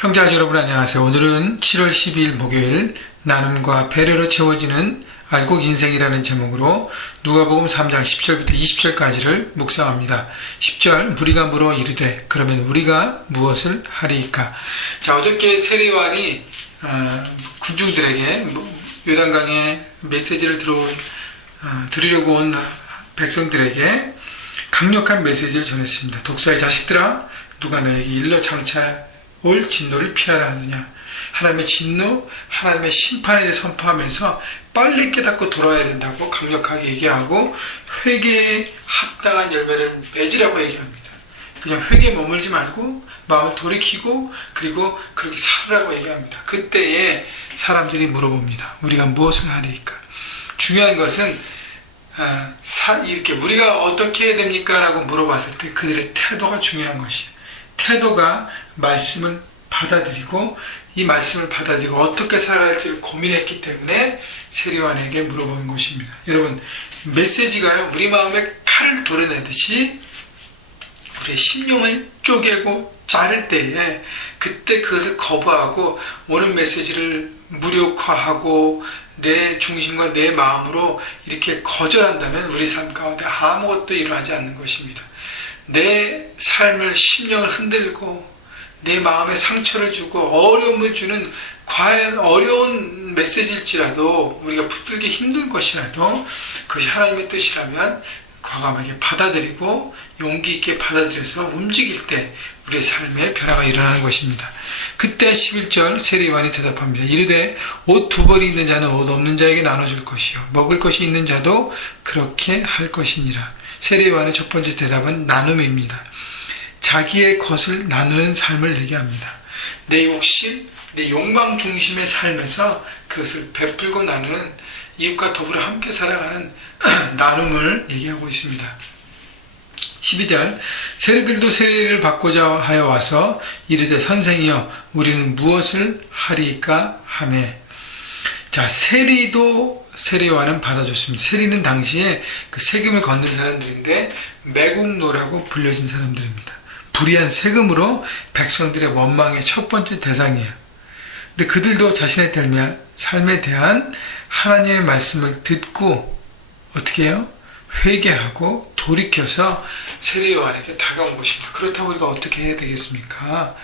형제자 여러분 안녕하세요. 오늘은 7월 12일 목요일 나눔과 배려로 채워지는 알곡 인생이라는 제목으로 누가복음 3장 10절부터 20절까지를 묵상합니다. 10절 무리가 물어 이르되 그러면 우리가 무엇을 하리이까. 자, 어저께 세례요한이 군중들에게 요단강에 메시지를 들으려고 온 백성들에게 강력한 메시지를 전했습니다. 독사의 자식들아, 누가 너에게 일러 장차 올 진노를 피하라 하느냐. 하나님의 진노, 하나님의 심판에 대해 선포하면서 빨리 깨닫고 돌아와야 된다고 강력하게 얘기하고 회개에 합당한 열매를 맺으라고 얘기합니다. 그냥 회개에 머물지 말고 마음을 돌이키고 그리고 그렇게 살으라고 얘기합니다. 그때에 사람들이 물어봅니다. 우리가 무엇을 하리이까? 중요한 것은 이렇게 우리가 어떻게 해야 됩니까? 라고 물어봤을 때 그들의 태도가 중요한 것이에요. 태도가 말씀을 받아들이고 이 말씀을 받아들이고 어떻게 살아갈지를 고민했기 때문에 세례요한에게 물어보는 것입니다. 여러분, 메시지가요, 우리 마음에 칼을 도려내듯이 우리의 심령을 쪼개고 자를 때에 그때 그것을 거부하고 오는 메시지를 무력화하고 내 중심과 내 마음으로 이렇게 거절한다면 우리 삶 가운데 아무것도 일어나지 않는 것입니다. 내 삶을, 심령을 흔들고 내 마음에 상처를 주고 어려움을 주는 과연 어려운 메시지일지라도 우리가 붙들기 힘든 것이라도 그것이 하나님의 뜻이라면 과감하게 받아들이고 용기 있게 받아들여서 움직일 때 우리의 삶에 변화가 일어나는 것입니다. 그때 11절 세례요한이 대답합니다. 이르되 옷 두 벌이 있는 자는 옷 없는 자에게 나눠줄 것이요 먹을 것이 있는 자도 그렇게 할 것이니라. 세례요한의 첫 번째 대답은 나눔입니다. 자기의 것을 나누는 삶을 얘기합니다. 내 욕심, 내 욕망 중심의 삶에서 그것을 베풀고 나누는 이웃과 더불어 함께 살아가는 나눔을 얘기하고 있습니다. 12절 세리들도 세례를 받고자 하여 와서 이르되 선생이여 우리는 무엇을 하리이까 하매. 자, 세리도 세례요한은 받아줬습니다. 세리는 당시에 그 세금을 걷는 사람들인데 매국노라고 불려진 사람들입니다. 불의한 세금으로 백성들의 원망의 첫 번째 대상이에요. 근데 그들도 자신의 삶에 대한 하나님의 말씀을 듣고 어떻게 해요? 회개하고 돌이켜서 세례요한에게 다가온 것입니다. 그렇다고 우리가 어떻게 해야 되겠습니까?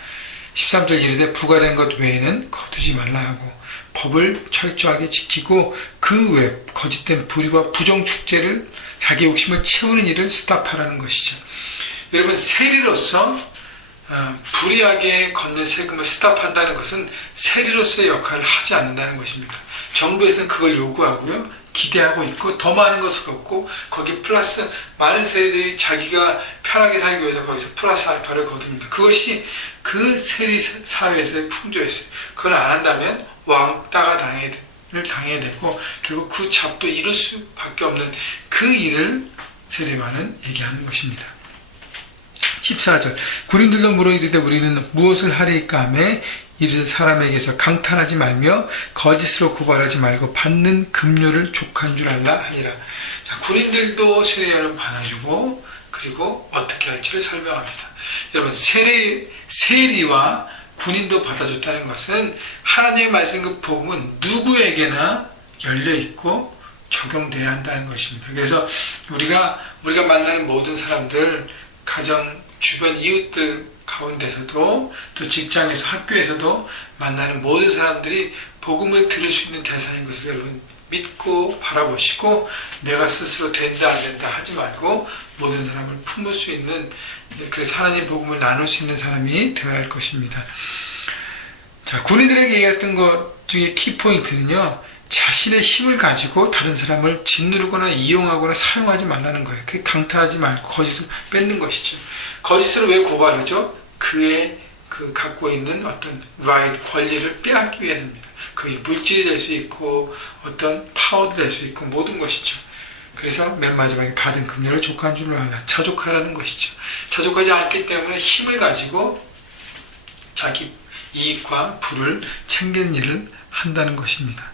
13절 이르되 부과된 것 외에는 거두지 말라 하고 법을 철저하게 지키고 그 외 거짓된 불의와 부정축제를 자기 욕심을 채우는 일을 스탑하라는 것이죠. 여러분, 세리로서 불의하게 걷는 세금을 스탑한다는 것은 세리로서의 역할을 하지 않는다는 것입니다. 정부에서는 그걸 요구하고요, 기대하고 있고 더 많은 것을 걷고 거기 플러스 많은 세리들이 자기가 편하게 살기 위해서 거기서 플러스 알파를 거둡니다. 그것이 그 세리 사회에서의 풍조였어요. 그걸 안 한다면 왕따가 당해야 되고 결국 그 잡도 이룰 수밖에 없는 그 일을 세례요한은 얘기하는 것입니다. 14절 군인들도 물어 이르되 우리는 무엇을 하리이까 하매 이르되 사람에게서 강탈하지 말며 거짓으로 고발하지 말고 받는 급료를 족한 줄 알라 하니라. 자, 군인들도 세례요한을 받아주고 그리고 어떻게 할지를 설명합니다. 여러분, 세리와 군인도 받아줬다는 것은 하나님의 말씀 그 복음은 누구에게나 열려있고 적용돼야 한다는 것입니다. 그래서 우리가 만나는 모든 사람들, 가정, 주변 이웃들 가운데서도 또 직장에서 학교에서도 만나는 모든 사람들이 복음을 들을 수 있는 대상인 것을 여러분 믿고 바라보시고 내가 스스로 된다 안 된다 하지 말고 모든 사람을 품을 수 있는, 그래서 하나님의 복음을 나눌 수 있는 사람이 되어야 할 것입니다. 자, 군인들에게 얘기했던 것 중에 키포인트는요, 자신의 힘을 가지고 다른 사람을 짓누르거나 이용하거나 사용하지 말라는 거예요. 그게 강탈하지 말고 거짓으로 뺏는 것이죠. 거짓으로 왜 고발하죠? 그의 갖고 있는 어떤 권리를 빼앗기 위해서입니다. 그게 물질이 될 수 있고 어떤 파워도 될 수 있고 모든 것이죠. 그래서 맨 마지막에 받은 금료를 족한 줄로 알라. 자족하라는 것이죠. 자족하지 않기 때문에 힘을 가지고 자기 이익과 부를 챙기는 일을 한다는 것입니다.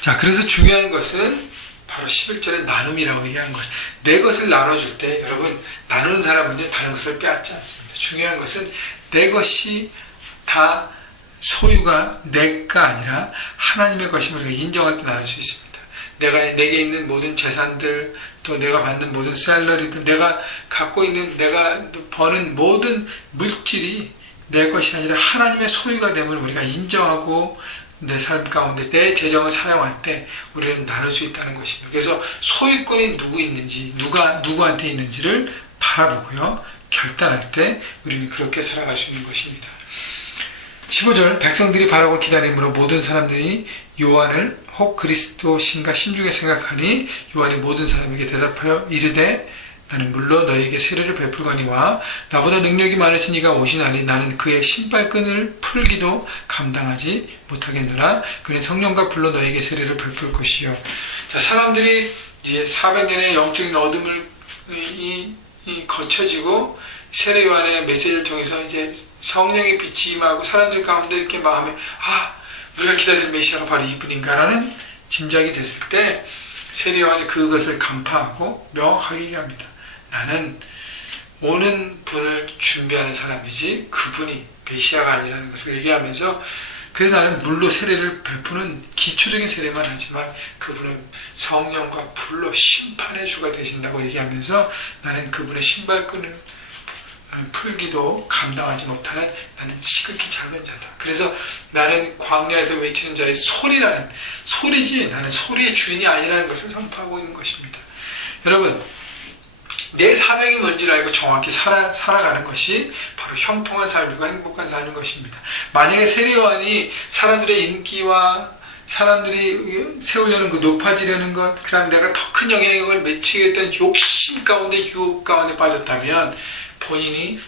자, 그래서 중요한 것은 바로 11절에 나눔이라고 얘기한 거예요. 내 것을 나눠줄 때 여러분, 나누는 사람은요 다른 것을 빼앗지 않습니다. 중요한 것은 내 것이 다 소유가 내가 아니라 하나님의 것임을 우리가 인정할 때 나눌 수 있습니다. 내게 있는 모든 재산들, 또 내가 받는 모든 샐러리들, 내가 갖고 있는, 내가 버는 모든 물질이 내 것이 아니라 하나님의 소유가 됨을 우리가 인정하고 내 삶 가운데 내 재정을 사용할 때 우리는 나눌 수 있다는 것입니다. 그래서 소유권이 누구한테 있는지를 바라보고요, 결단할 때 우리는 그렇게 살아갈 수 있는 것입니다. 15절, 백성들이 바라고 기다림으로 모든 사람들이 요한을 혹 그리스도신가 심중에 생각하니 요한이 모든 사람에게 대답하여 이르되 나는 물로 너희에게 세례를 베풀거니와 나보다 능력이 많으신 이가 오시나니 나는 그의 신발끈을 풀기도 감당하지 못하겠노라. 그는 성령과 불로 너희에게 세례를 베풀 것이요. 자, 사람들이 이제 400년의 영적인 어둠을 거쳐지고 세례 요한의 메시지를 통해서 이제 성령의 빛이 임하고 사람들 가운데 이렇게 마음에 우리가 기다리는 메시아가 바로 이분인가라는 짐작이 됐을 때 세례 요한이 그것을 간파하고 명확하게 얘기합니다. 나는 오는 분을 준비하는 사람이지 그분이 메시아가 아니라는 것을 얘기하면서, 그래서 나는 물로 세례를 베푸는 기초적인 세례만 하지만 그분은 성령과 불로 심판의 주가 되신다고 얘기하면서 나는 그분의 신발끈을 풀기도 감당하지 못하는 나는 시극히 작은 자다. 그래서 나는 광야에서 외치는 자의 소리지 나는 소리의 주인이 아니라는 것을 선포하고 있는 것입니다. 여러분, 내 사명이 뭔지를 알고 정확히 살아가는 것이 바로 형통한 삶이고 행복한 삶인 것입니다. 만약에 세례 요한이 사람들의 인기와 사람들이 세우려는 것, 높아지려는 것, 그 다음에 내가 더 큰 영향력을 미치겠다는 욕심 가운데, 유혹 가운데 빠졌다면 본인이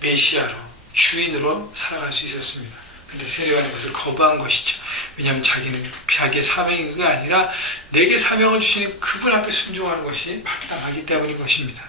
메시아로, 주인으로 살아갈 수 있었습니다. 근데 세례 요한은 그것을 거부한 것이죠. 왜냐하면 자기는 자기의 사명이 아니라 내게 사명을 주시는 그분 앞에 순종하는 것이 마땅하기 때문인 것입니다.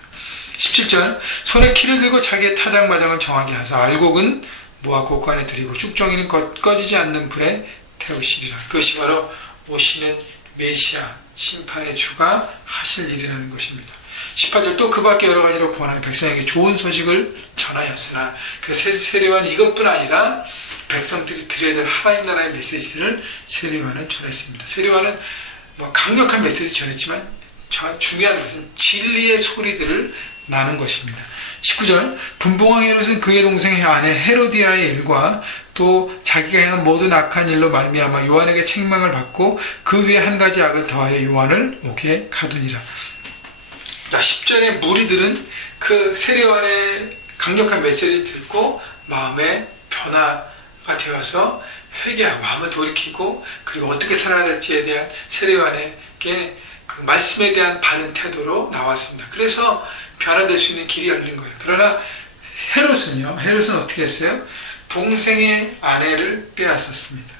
17절, 손에 키를 들고 자기의 타작마장을 정하게 하사 알곡은 모아 곳간에 들이고 쭉정이는 꺼지지 않는 불에 태우시리라. 그것이 바로 오시는 메시아, 심판의 주가 하실 일이라는 것입니다. 18절, 또 그 밖에 여러 가지로 권하여 백성에게 좋은 소식을 전하였으나 그 세례 요한 이것뿐 아니라 백성들이 들어야 될 하나님 나라의 메시지를 세례 요한은 전했습니다. 세례 요한은 강력한 메시지 전했지만 중요한 것은 진리의 소리들을 나는 것입니다. 19절, 분봉왕 헤롯은 그의 동생 아내 헤로디아의 일과 또 자기가 행한 모든 악한 일로 말미암아 요한에게 책망을 받고 그 위에 한 가지 악을 더하여 요한을 옥에 가두니라. 자, 10절의 무리들은 그 세례 요한의 강력한 메시지를 듣고 마음의 변화가 되어서 회개하고 마음을 돌이키고 그리고 어떻게 살아야 될지에 대한 세례 요한에게 그 말씀에 대한 바른 태도로 나왔습니다. 그래서 변화될 수 있는 길이 열린 거예요. 그러나 헤롯은 어떻게 했어요? 동생의 아내를 빼앗았습니다.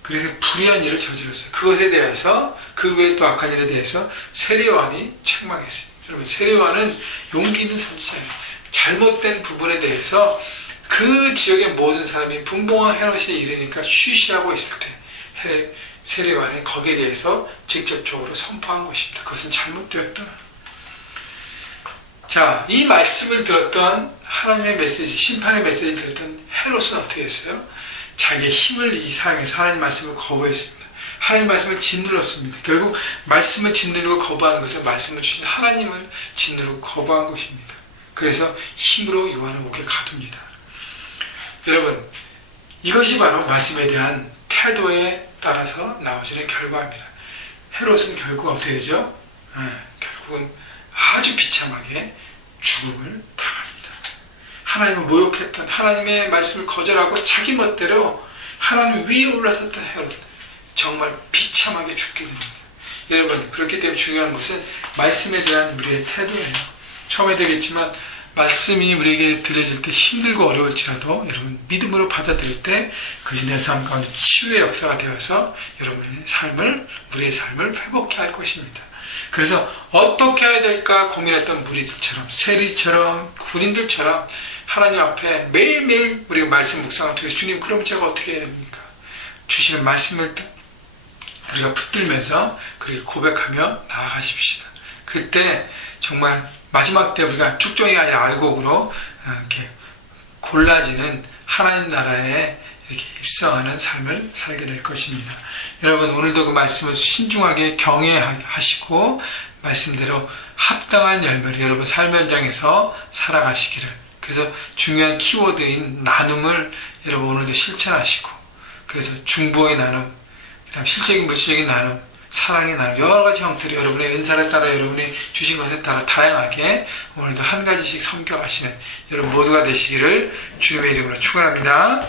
그래서 불의한 일을 저질렀어요. 그것에 대해서, 그 외에 또 악한 일에 대해서 세례 요한이 책망했어요. 여러분, 세례 요한은 용기 있는 선지자예요. 잘못된 부분에 대해서 그 지역의 모든 사람이 분봉왕 헤롯이 이르니까 쉬쉬하고 있을 때 세례 요한은 거기에 대해서 직접적으로 선포한 것입니다. 그것은 잘못되었다. 자, 이 말씀을 들었던 하나님의 메시지, 심판의 메시지를 들었던 헤롯은 어떻게 했어요? 자기의 힘을 사용해서 하나님 말씀을 거부했습니다. 하나님 말씀을 짓눌렀습니다. 결국 말씀을 짓누르고 거부하는 것은 말씀을 주신 하나님을 짓누르고 거부한 것입니다. 그래서 힘으로 요한을 옥에 가둡니다. 여러분, 이것이 바로 말씀에 대한 태도에 따라서 나오시는 결과입니다. 헤롯은 결국 어떻게 되죠? 결국은 아주 비참하게 죽음을 당합니다. 하나님을 모욕했던, 하나님의 말씀을 거절하고 자기 멋대로 하나님 위에 올라섰던 헤롯, 정말 비참하게 죽게 됩니다. 여러분, 그렇기 때문에 중요한 것은 말씀에 대한 우리의 태도예요. 처음에 되겠지만 말씀이 우리에게 들려질 때 힘들고 어려울지라도 여러분 믿음으로 받아들일 때 그것이 내 삶 가운데 치유의 역사가 되어서 여러분의 우리의 삶을 회복케 할 것입니다. 그래서 어떻게 해야 될까 고민했던 무리들처럼, 세리처럼, 군인들처럼 하나님 앞에 매일매일 우리가 말씀 묵상을 통해서 주님, 그럼 제가 어떻게 해야 됩니까? 주시는 말씀을 우리가 붙들면서 그렇게 고백하며 나아가십시다. 그때 정말 마지막 때 우리가 축종이 아니라 알곡으로 이렇게 골라지는 하나님 나라에 이렇게 입성하는 삶을 살게 될 것입니다. 여러분, 오늘도 그 말씀을 신중하게 경외하시고 말씀대로 합당한 열매를 여러분 삶의 현장에서 살아가시기를, 그래서 중요한 키워드인 나눔을 여러분 오늘도 실천하시고, 그래서 중보의 나눔, 그다음 실적인 물질적인 나눔, 사랑의 나눔, 여러 가지 형태로 여러분의 은사를 따라 여러분이 주신 것에 따라 다양하게 오늘도 한 가지씩 섬겨가시는 여러분 모두가 되시기를 주님의 이름으로 축원합니다.